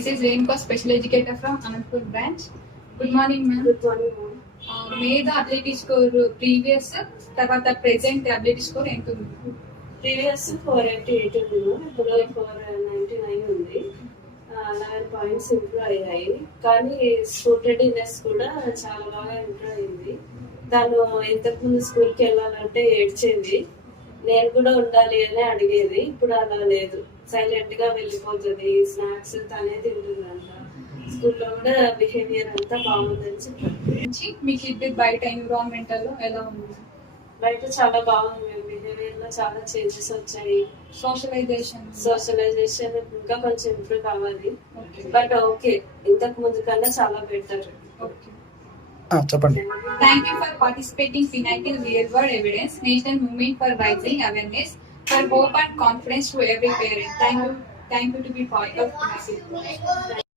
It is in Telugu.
This is Renuka, special educator from Anantapur branch. Good morning, ma'am. Good morning, ma'am. May the ability score previous తర్వాత present ability score ఎంత ఉంది? ప్రీవియస్ 488 ఉంది మ్యామ్, ఇప్పుడు 499 ఉంది. 11 పాయింట్స్ ఇంప్రూవ్ అయ్యాయి. కానీ స్కూల్ రెడీనెస్ కూడా చాలా బాగా ఇంప్రూవ్ అయింది. తను ఇంతకుముందు స్కూల్కి వెళ్ళాలంటే ఏడ్చేది, నేను కూడా ఉండాలి అని అడిగేది. ఇప్పుడు అలా లేదు, సైలెంట్ గా వెళ్ళిపోతుంది, స్నాక్స్ తనే తింటుందంట. స్కూల్లో కూడా బిహేవియర్ అంతా బాగుందని చెప్పారు. మీకు ఇది బయట ఎన్విరాన్మెంటల్ లో ఎలా ఉంది? బయట చాలా బాగుంది మ్యామ్, బిహేవియర్ లో చాలా చేంజెస్ వచ్చాయి. సోషలైజేషన్ ఇంకా కొంచెం ఇంప్రూవ్ కావాలి, బట్ ఓకే, ఇంతకు ముందు కన్నా చాలా బెటర్. చెప్పండి. Thank you for participating Pinnacle Real World Evidence National Movement for Raising Awareness for Hope and Confidence to every parent. Thank you to be part of Pinnacle.